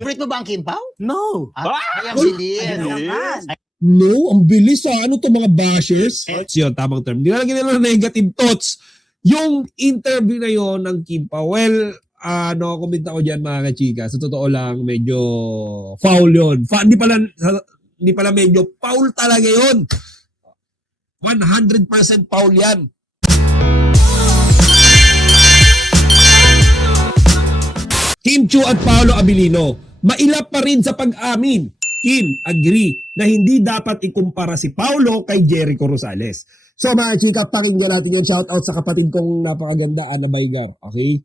Favorite mo ba ang Kimpaw? No. Ay, ang bilis. No, ang bilis Ano to mga bashers? Yun, tamang term. Nilalagyan nila ng negative thoughts. Yung interview na yon ng Kimpaw, well, comment ako dyan mga kachika. Sa totoo lang, medyo foul yun. Hindi pala medyo foul talaga yun. 100% foul yan. Kim Chiu at Paolo Abilino, mailap pa rin sa pag-amin. Kim, agree na hindi dapat ikumpara si Paolo kay Jericho Rosales. So mga chika, pakinggan natin yung shoutout sa kapatid kong napakaganda, Ana Baygar. Okay?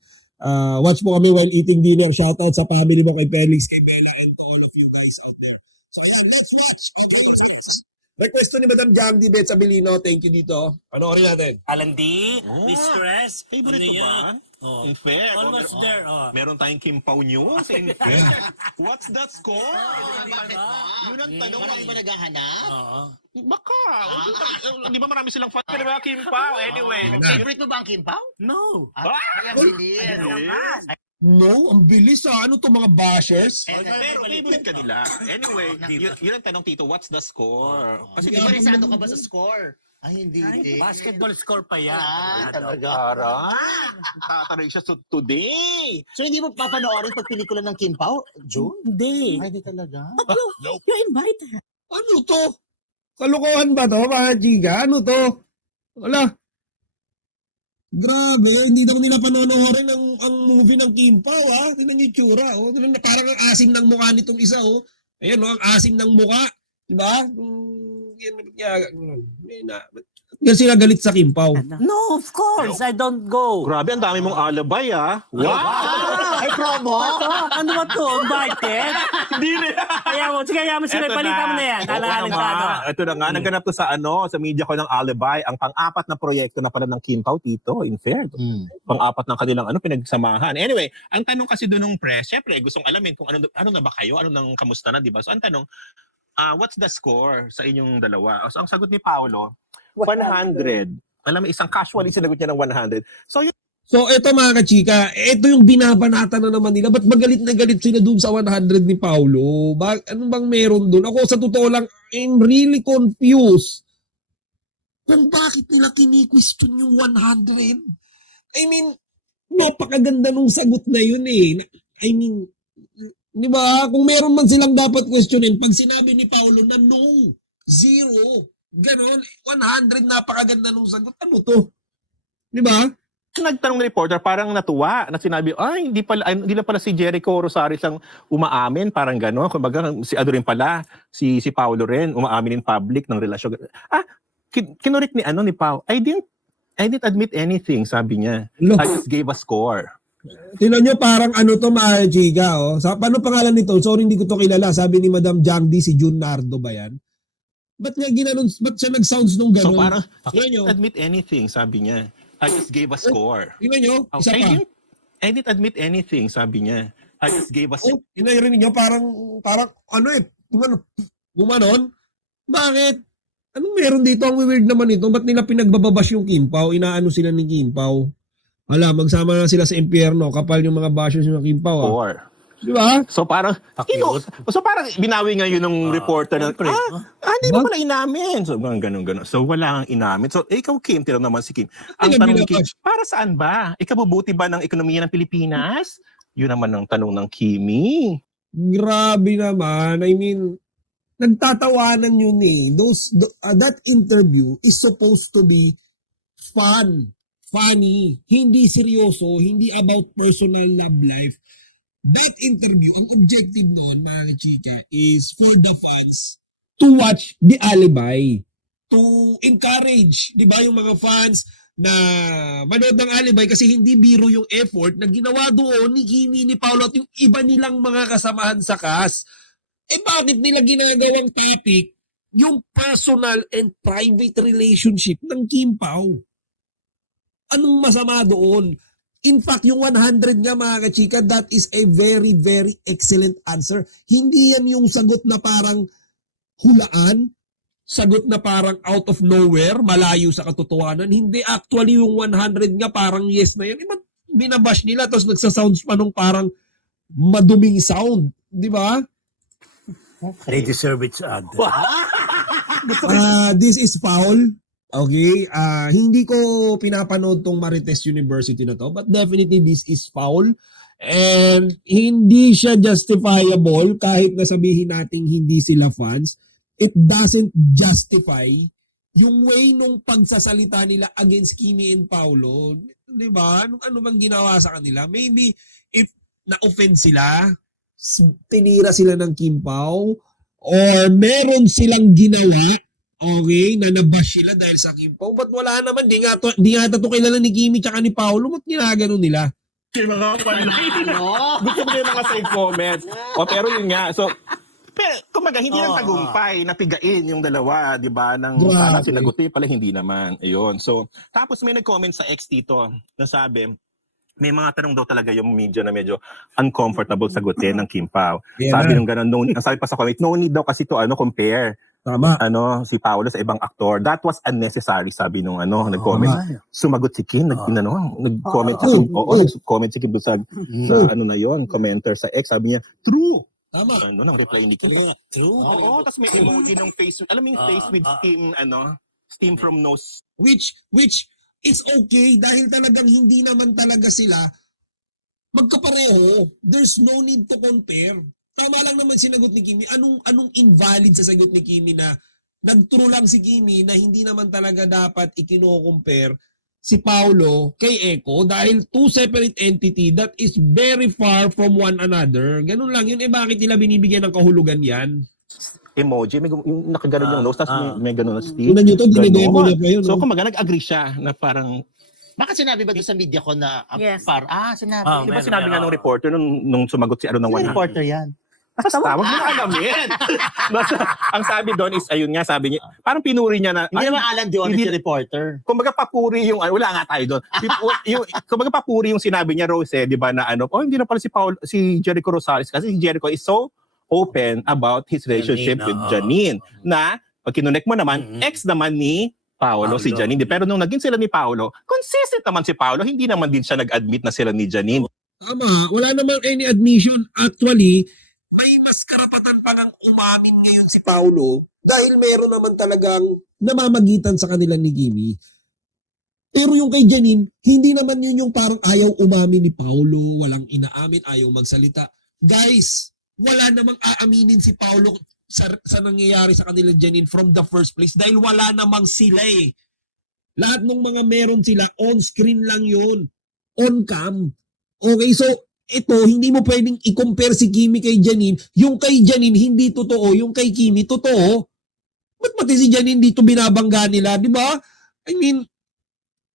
Watch mo kami while eating dinner. Shoutout sa family mo kay Felix, kay Bella, and to all of you guys out there. So ayan, let's watch. Okay, let's watch. Request to ni Madam Jam D. Betts Abilino. Thank you dito. Panoorin natin. Alan D, Mistress. Favorite ano mo yan? ba? Oh. In fair. Almost there. Oh. Meron tayong Kimpaw News. In fair. What's that score? Bakit ba? Yun ang tanong. Marami ba naghahanap? Oo. Baka. Di ba marami silang fan? Di ba Kimpaw? Anyway. Favorite mo ba ang Kimpaw? No. Ay, ang bilis. No, ang bilis Ano to mga bashers? Pero favorite ka nila. Anyway, yun ang tanong, Tito. What's the score? Kasi di ba Interesado ka ba sa score? Ay, hindi. Basketball score pa yan. Talaga. Tataray siya today. So, hindi mo papanoorin pag pelikula ng Kimpaw, June? Hindi. Ay, hindi talaga. You invited. Ano to? Kalokohan ba to mga chika? Ano to? Wala. Grabe, hindi daw nila panonoorin ang movie ng Kimpaw Tingnan niyo yung tsura Tingnan na parang ang asim ng mukha nitong isa Ayan ang asim ng mukha. Diba? Yan sila galit sa Kimpaw. No, of course. I don't go. Grabe, ang dami mong alabay, ah. Wow! Ay, promo? Ano ba to? Invited? Hindi rin. Kaya mo sila, balita mo na yan. Ito na nga, naganap to sa sa media ko ng Alibay, ang pang-apat na proyekto na pala ng Kimpaw, Tito, in fair. Pang-apat ng kanilang pinagsamahan. Anyway, ang tanong kasi doon ng press, syempre, gustong alamin kung ano na ba kayo, ano nang kamusta na, di ba? So, ang tanong, what's the score sa inyong dalawa? So, ang sagot ni Paolo, 100. Alam mo, isang casually sinagot niya ng 100. So eto mga kachika, eto yung binabanata na naman nila. Ba't magalit na galit sila dun sa 100 ni Paolo? Ano bang meron dun? Ako sa totoo lang, I'm really confused. Kung bakit nila kini-question yung 100? I mean, napakaganda nung sagot na yun I mean, di ba? Kung meron man silang dapat questionin, pag sinabi ni Paolo na no, 0, ganon, 100, napakaganda nung sagot. Ano to? Di ba? Nagtanong ng reporter, parang natuwa na sinabi, hindi na pala si Jericho Rosales ang umaamin, parang gano'n. Kumbaga, si rin pala, si Paolo rin, umaamin in public ng relasyon. Kinurik ni Pao, I didn't admit anything, sabi niya. No. I just gave a score. Tingnan nyo, parang to, mga chiga, paano pangalan nito? Sorry, hindi ko to kilala. Sabi ni Madam Jang D, si June Nardo ba yan? Ba't siya nag-sounds nung gano'n? So parang, I Tingnan nyo. didn't admit anything, sabi niya. I just gave a score. Tingnan nyo, isa pa. I didn't admit anything, sabi niya. I just gave a score. Tingnan nyo, parang, gumanon? Bakit? Anong meron dito? Ang weird naman ito. Ba't nila pinagbababash yung Kimpaw? Inaano sila ni Kimpaw? Magsama na sila sa impyerno. Kapal yung mga bashers ng Kimpaw. Score. Di ba? So parang binawi nga yun ng reporter na, hindi mo pala inamin. So ganun. So wala kang inamin. So ikaw, Kim, tira naman si Kim. Ang tanong ni Kim, para saan ba? Ikabubuti ba ng ekonomiya ng Pilipinas? Yun naman ang tanong ng Kimi. Grabe naman. I mean, nagtatawanan yun that interview is supposed to be funny, hindi seryoso, hindi about personal love life. That interview, ang objective noon, mga chika, is for the fans to watch the Alibay. To encourage, di ba, yung mga fans na manood ng Alibay kasi hindi biro yung effort na ginawa doon ni Kimi, ni Paolo at yung iba nilang mga kasamahan sa cast. Bakit nila ginagawang topic yung personal and private relationship ng Kimpaw? Anong masama doon? In fact, yung 100 nga mga kachika, that is a very, very excellent answer. Hindi yan yung sagot na parang hulaan, sagot na parang out of nowhere, malayo sa katotohanan. Hindi, actually yung 100 nga parang yes na yan. Binabash nila, tapos nagsasounds pa nung parang maduming sound, di ba? They deserve each other. This is foul. Okay? Hindi ko pinapanood tong Marites University na to, but definitely this is foul. And hindi siya justifiable kahit na sabihin nating hindi sila fans. It doesn't justify yung way nung pagsasalita nila against Kimi and Paulo. Di ba? Ano bang ginawa sa kanila? Maybe if na-offend sila, tinira sila ng Kim Pao, or meron silang ginawa, okay, na nabash sila dahil sa Kim Pao. But wala naman, di nga to kilala ni Kimi tsaka ni Paulo. Ba't ginagano nila? Yung mga gusto mo yung mga side comments. Pero yun nga. So, pero kumaga, hindi lang tagumpay, napigain yung dalawa, di ba? Nang parang sinagutin, pala hindi naman. Ayun. So, tapos may nag-comment sa ex dito na sabi, may mga tanong daw talaga yung media na medyo uncomfortable sagutin ng Kim Pao. Yeah, sabi nung gano'n, sabi pa sa comment, no need daw kasi to compare Tama. si Paolo sa ibang aktor. That was unnecessary, sabi nung nag-comment. Sumagot si Kim, nag-comment si Kim. Nag-comment si Kim doon sa na yon, commenter sa ex. Sabi niya, true. Tama. Nang reply ni Kim. True. Oo, tapos may emoji ng face. Alam mo yung face with Kim, steam from nose. Which is okay dahil talagang hindi naman talaga sila magkapareho. There's no need to compare. Tama lang naman sinagot ni Kimi. Anong invalid sa sagot ni Kimi na nag-true lang si Kimi na hindi naman talaga dapat ikino-compare si Paulo kay Eko dahil two separate entity that is very far from one another. Ganun lang yun. Bakit nila binibigyan ng kahulugan yan? Emoji, may yung nakaganon yung nose, tapos may ganon na steam. Tunan nyo to, dinidemo na pa yun. So, kumaga, nag-agree siya na parang, Baka sinabi ba doon sa media ko na Yes. sinabi. di ba sinabi nga nung reporter nung sumagot si ng Sino 100? reporter yan? Basta, wag mo na alamin. Basta, ang sabi doon is, ayun nga, sabi niya, parang pinuri niya na, Hindi naman Alan Dionis si reporter. kumbaga papuri yung, wala nga tayo doon. Kumbaga papuri yung sinabi niya, Rose, di ba na hindi na pala si Jericho Rosales, kasi si Jericho is so open about his relationship with Janine, na, pag kinunek mo naman, ex naman ni Paolo, si Janine. Pero nung naging sila ni Paolo, consistent naman si Paolo, hindi naman din siya nag-admit na sila ni Janine. Tama, wala namang any admission. Actually, may mas karapatan pa ng umamin ngayon si Paulo dahil meron naman talagang namamagitan sa kanila ni Kimi. Pero yung kay Janine, hindi naman yun yung parang ayaw umamin ni Paulo, walang inaamin, ayaw magsalita. Guys, wala namang aaminin si Paulo sa nangyayari sa kanila Janine from the first place dahil wala namang sila eh. Lahat ng mga meron sila, on screen lang yun. On cam. Okay, so ito, hindi mo pwedeng i-compare si Kimi kay Janine. Yung kay Janine, hindi totoo. Yung kay Kimi, totoo. Ba't pati si Janine dito binabangga nila? Di ba? I mean,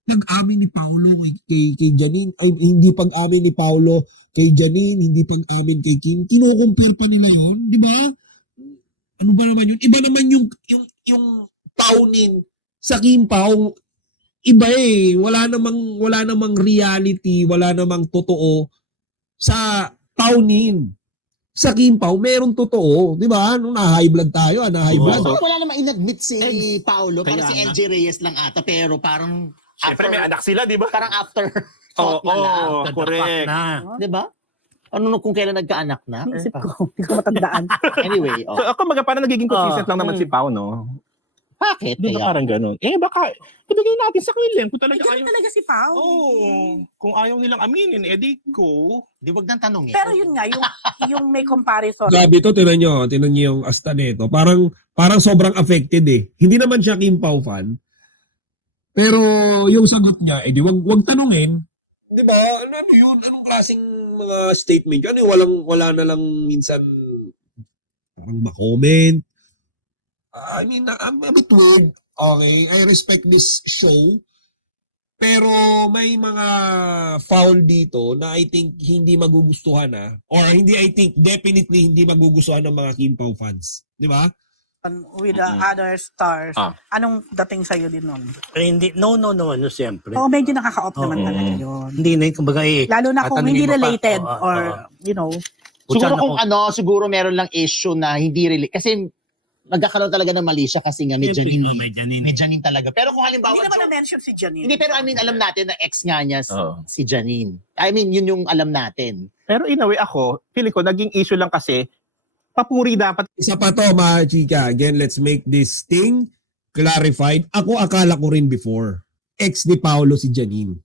pag-amin ni Paulo kay Janine, ay hindi pag-amin ni Paulo kay Janine, hindi pag-amin kay Kim. Kino-compare pa nila yon, di ba? Ano ba naman yun? Iba naman yung Paunin sa Kim Pao. Iba eh. Wala namang reality, wala namang totoo sa Paunin. Sa Kim Pao, meron totoo. Di ba? Nung na-high blood tayo, na-high blood. Wala namang in-admit si Paolo. Parang si Kaya NJ Reyes lang ata. Pero parang Siyempre, may anak sila, di ba? parang after Oo, thought na lang. correct. Di ba? Kung kailan nagkaanak na? Isip ko, hindi ko matandaan. Anyway, So, kumbaga, parang nagiging consistent lang naman si Pao, no? bakit? Di ba Kaya? parang ganun? Baka, ibigay natin sa Quillen kung talaga Ganun ayaw. talaga si Pao. Kung ayaw nilang aminin, di go. Di wag nang tanongin. Pero yun nga, yung may comparison. Grabe to, tinan nyo yung asta nito. Parang sobrang affected eh. Hindi naman siya Kim Pao fan. Pero yung sagot niya, di wag tanungin. Di ba? Ano yun? Anong klaseng mga statement yun? Wala na lang minsan parang ma-comment. I mean, I'm a bit weird. Okay, I respect this show. Pero may mga foul dito na I think hindi magugustuhan or hindi I think definitely hindi magugustuhan ng mga Kim Pao fans. Di ba? With the other stars. Anong dating sa'yo din nun? Hindi, no, siyempre. Oo, medyo nakaka-off naman talaga yun. Hindi na, kumbaga Lalo na kung hindi related or, Siguro kung siguro meron lang issue na hindi related. Kasi nagkakaroon talaga ng mali siya kasi nga may Janine. May Janine. May Janine talaga. Pero kung halimbawa, Hindi naman na-mention si Janine. hindi, pero I mean, alam natin na ex nga niya Oo. si Janine. I mean, yun yung alam natin. Pero in a way ako, feeling ko, naging issue lang kasi, papuri dapat. Isa pa to, mga chika. Again, let's make this thing clarified. Ako, akala ko rin before. Ex ni Paolo si Janine.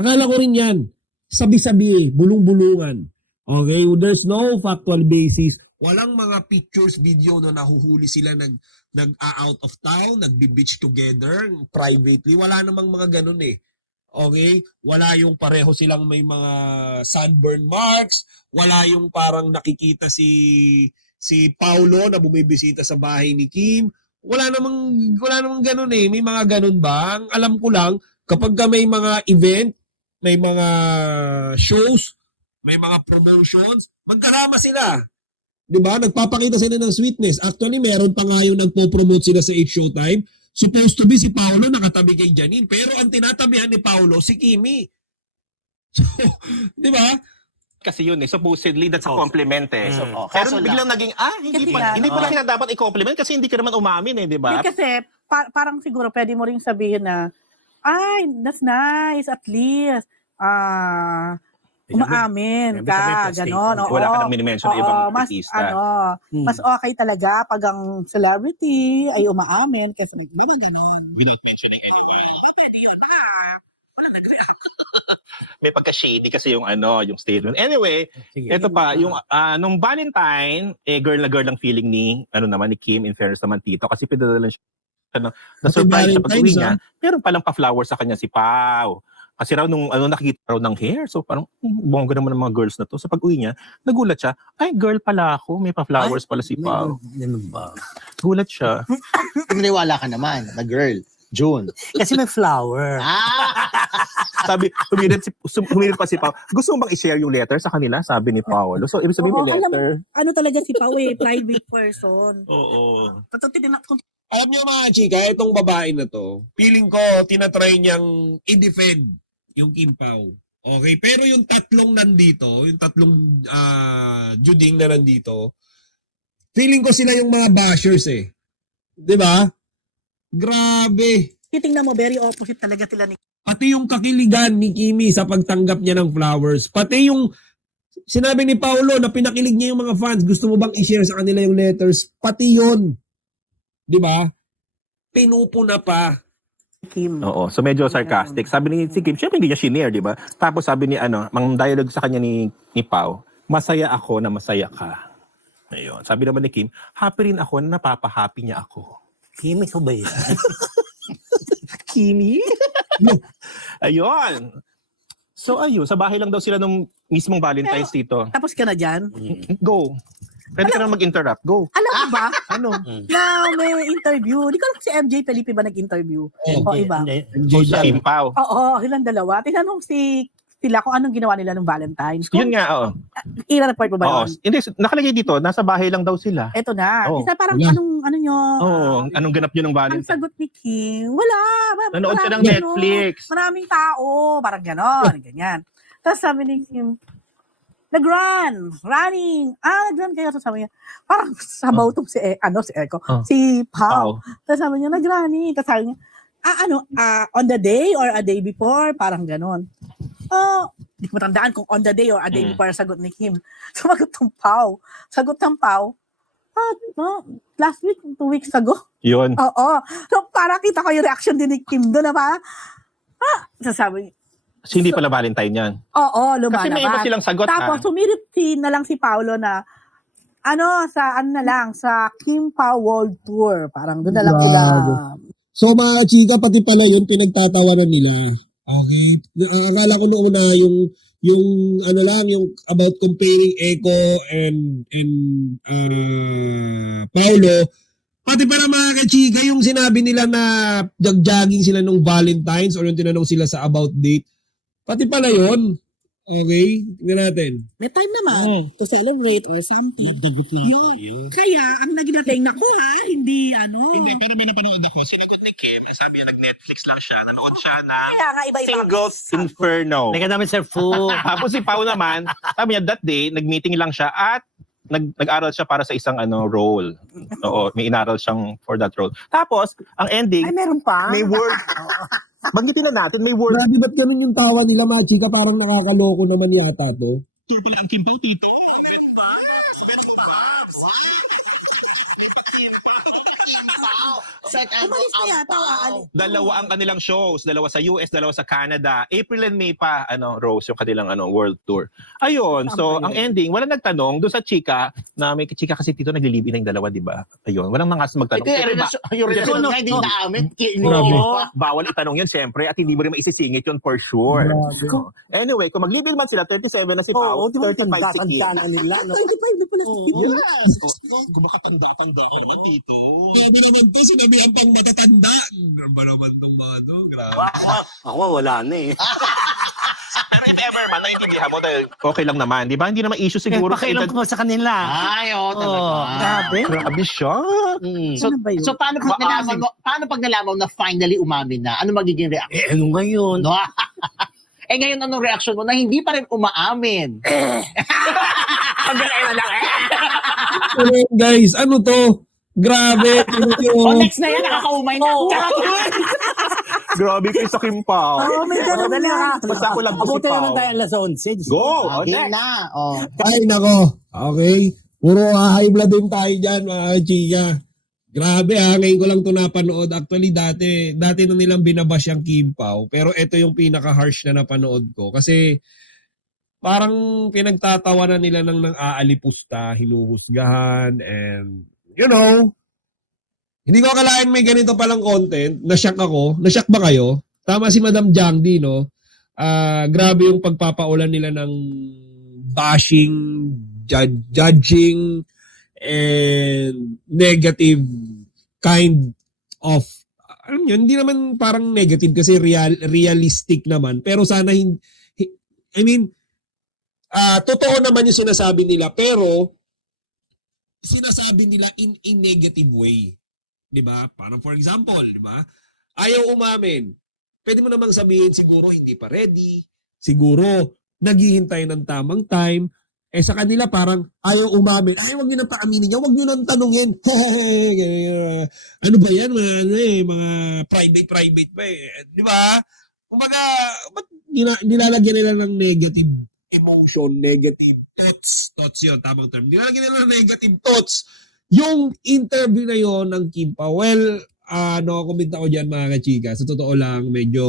Akala ko rin yan. Sabi-sabi, bulong-bulungan. Okay? There's no factual basis. Walang mga pictures, video na nahuhuli sila nag-out of town, nagbi-beach together, privately. Wala namang mga ganun eh. Okay? Wala yung pareho silang may mga sunburn marks. Wala yung parang nakikita si Paulo na bumibisita sa bahay ni Kim. Wala namang ganun eh. May mga ganun ba? Ang alam ko lang, kapag ka may mga event, may mga shows, may mga promotions, magkasama sila. 'Di ba? Nagpapakita sila ng sweetness. Actually, meron pa nga yung nagpo-promote sila sa 8 Showtime. Supposed to be si Paulo nakatabi kay Janine, pero ang tinatabihan ni Paulo si Kimi. So, 'di ba? Kasi yun eh, supposedly that's a compliment eh. So, Pero kaso biglang naging, Kasi nga, hindi pala kaya dapat i-compliment kasi hindi ka naman umamin eh, di ba? Hindi kasi, parang siguro pwede mo rin sabihin na, ay, that's nice, at least. Umaamin ka, gano'n. Oo. Wala ka nang minimension ng ibang artista. Mas okay talaga pag ang celebrity ay umaamin kaysa nagbabang gano'n. Without mentioning anyone. Pwede yun. Baka, walang nag-react. May pagka-shady kasi yung yung statement. Anyway, ito pa, yung nung Valentine, girl na girl ang feeling ni Kim, in fairness naman Tito, kasi pinadala siya na-surprise sa pag-uwi niya. Meron palang pa-flower sa kanya si Pao. Kasi raw nung nakikita raw ng hair, so parang bongga naman ng mga girls na to. Sa pag-uwi niya, nagulat siya, ay girl pala ako, may pa-flowers pala si Pao. Ganun ba? Gulat siya. Maniwala ka naman, na girl. June. Kasi may flower. Sabi, humirit pa si Pao. Gusto mo bang i-share yung letter sa kanila? Sabi ni Paolo. So, ibig sabihin may letter. Ano talaga si Pao private person. Oo. Alam niyo mga chika, itong babae na to, feeling ko, tinatry niyang i-defend yung Kim Pao. Okay? Pero yung tatlong nandito, yung tatlong Juding na nandito, feeling ko sila yung mga bashers eh. 'Di ba? Grabe. Titingnan mo, very opposite talaga sila ni Pati yung kakiligan ni Kimi sa pagtanggap niya ng flowers. Pati yung sinabi ni Paulo na pinakilig niya yung mga fans. Gusto mo bang i-share sa kanila yung letters? Pati yun. Di ba? Pinupuna pa. Kim. Oo. So, medyo sarcastic. Sabi ni si Kim, syempre hindi niya shinare, di ba? Tapos sabi ni mang dialogue sa kanya ni Pao, masaya ako na masaya ka. Ayun. Sabi naman ni Kim, happy rin ako na napapahappy niya ako. Kimi ko ba yan? Kimi? Ayun. So, ayun. Sa bahay lang daw sila nung mismong Valentine's dito. Tapos ka na dyan? Go. Pwede ka na mag-interrupt. Go. Alam mo ba? Ano? Na may interview. Di ko alam kung si MJ Felipe ba nag-interview? O iba? Kim Pao. Oo, silang dalawa. Tinanong sila kung anong ginawa nila nung Valentine's. Yun nga, oo. I-report mo ba Oo. yun? Hindi, nakalagay dito, nasa bahay lang daw sila. Eto na. Oo. Isa parang Wala. ano nyo? Oo. Anong ganap nyo ng Ang Valentine's? sagot ni Kim, wala. Nanood ka ng Maraming Netflix. Maraming tao. Parang ganon. Ganyan. Tapos sabi ni Kim, running. Nag-run kayo. Tapos sabi niya, parang sabaw tong si Eko, si Pao. Tapos sabi niya, nag-running. Tapos sabi niya, on the day or a day before? Parang ganon. Hindi ko matandaan kung on the day or a day before sagot ni Kim. Sagot ng Pao. Last week, 2 weeks ago. Yun. Oo. So, para kita ko yung reaction din ni Kim doon na parang, sasabi, So, hindi pala Valentine yan. oo, lumalabas. Kasi may iba silang sagot, Tapos, sumirip na lang si Paolo na, sa Kim Pao World Tour. Parang doon na lang sila. So mga chika, pati pala yun, pinagtatawanan nila. Okay? Akala ko noon na yung about comparing Eko and Paulo, pati pala mga kachika, yung sinabi nila na jogging sila nung Valentine's or yung tinanong sila sa about date, pati pala yun. Okay? Tingnan natin. May time naman to celebrate or something. Yun. Kaya, ang naging naku hindi Hindi, pero may napanood ako. Sinagot ni Kim, sabi niya nag-Netflix lang siya. Nanood siya na Kaya nga, iba-iba. Singles Inferno. Nagka namin sir food. Tapos si Pao naman, sabi niya that day, nag-meeting lang siya at nag-aral siya para sa isang role. Oo, may inaral siyang for that role. Tapos, ang ending, Ay, meron pa. may word. Banggitin na natin, may word. Grabe, ba't ganun yung tawa nila, mga chika? Parang nakakaloko naman yata to. Tuloy ang Kim Pao dito. Umalis na yata. Dalawa ang kanilang shows, dalawa sa US, dalawa sa Canada. April and May pa, Rose, yung kanilang world tour. Ayun, so ang ending, wala nagtanong doon sa chika, na may chika kasi dito naglilibi na yung dalawa, di ba? Ayun, walang mga magtanong. Yung relasyon nga hindi naamin. Bawal itanong yun, siyempre, at hindi mo rin maisisingit yun for sure. Anyway, kung maglibil man sila, 37 na si Pao, 35 si Kim. na nila. No? 25 na pala. Yes. Kung makatanda-tanda ka naman dito. Grabe naman to, sinabihan pang matatanda. Grabe naman tong mga to. Grabe. Ako wala na eh. Pero if ever man, naiintindihan mo, dahil okay lang naman, di ba? Hindi naman issue siguro. Pakailan ko sa kanila. Ay, talaga. Grabe. Grabe siya. So, Ano ba yun? so paano pag nalaman mo na finally umamin na? Ano magiging reaction? Ano ngayon? No? Ngayon anong reaction mo na hindi pa rin umaamin? Pagdalain na lang Ano yun, guys? Ano to? Grabe. Next na yan, nakakaumay na. Grabe kayo sa Kim Pao. Oo, may ganun na. Basta ako lang po si Abutin naman Pao. tayo alas 11. Go! Game Next. na. Oh. Ay, nako. Okay. Puro high blood din tayo dyan, mga chika. Grabe ngayon ko lang ito napanood. Actually, dati na nilang binabash yung Kim Pao. Pero ito yung pinaka-harsh na napanood ko. Kasi parang pinagtatawanan nila ng aalipusta, hinuhusgahan, and hindi ko akalain may ganito palang content. Nashock ako. Nashock ba kayo? Tama si Madam Jangdi, no? Grabe yung pagpapaulan nila ng bashing, judging, and negative kind of, alam nyo, hindi naman parang negative kasi realistic naman. Pero sana, totoo naman yung sinasabi nila, pero sinasabi nila in a negative way. 'Di ba? Parang for example, 'di ba? Ayaw umamin. Pwede mo namang sabihin siguro hindi pa ready. Siguro naghihintay ng tamang time. Sa kanila parang ayaw umamin. Ay, wag niyo nang paaminin niya, wag niyo nang tanungin. Ano ba 'yan, mga private pa eh. 'Di ba? Kumbaga, ba't nilalagyan nila ng negative emotion, negative thoughts yun, tamang term. Nilalagyan nila ng negative thoughts. Yung interview na yon ng Kim Pao, well, comment ako dyan mga kachika. Sa totoo lang, medyo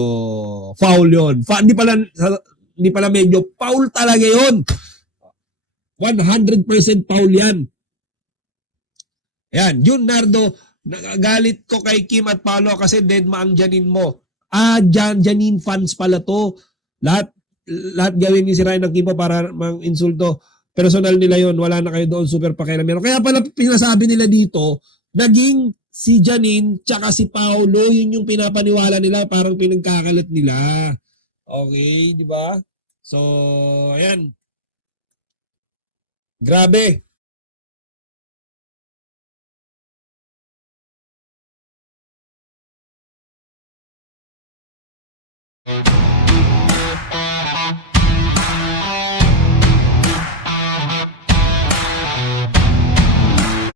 foul yun. Hindi pala medyo foul talaga yun. 100% foul yan. Yan, yun Nardo, nagagalit ko kay Kim at Paolo kasi deadma ang Janine mo. Janine fans pala to. Lahat gawin ni si Ryan ng Kim Pao para mang-insulto. Personal nila yon, wala na kayo doon, super pakialamero. Kaya pala pinasabi nila dito, naging si Janine tsaka si Paolo, yun yung pinapaniwala nila, parang pinagkakalat nila. Okay, di ba? So, ayan. Grabe.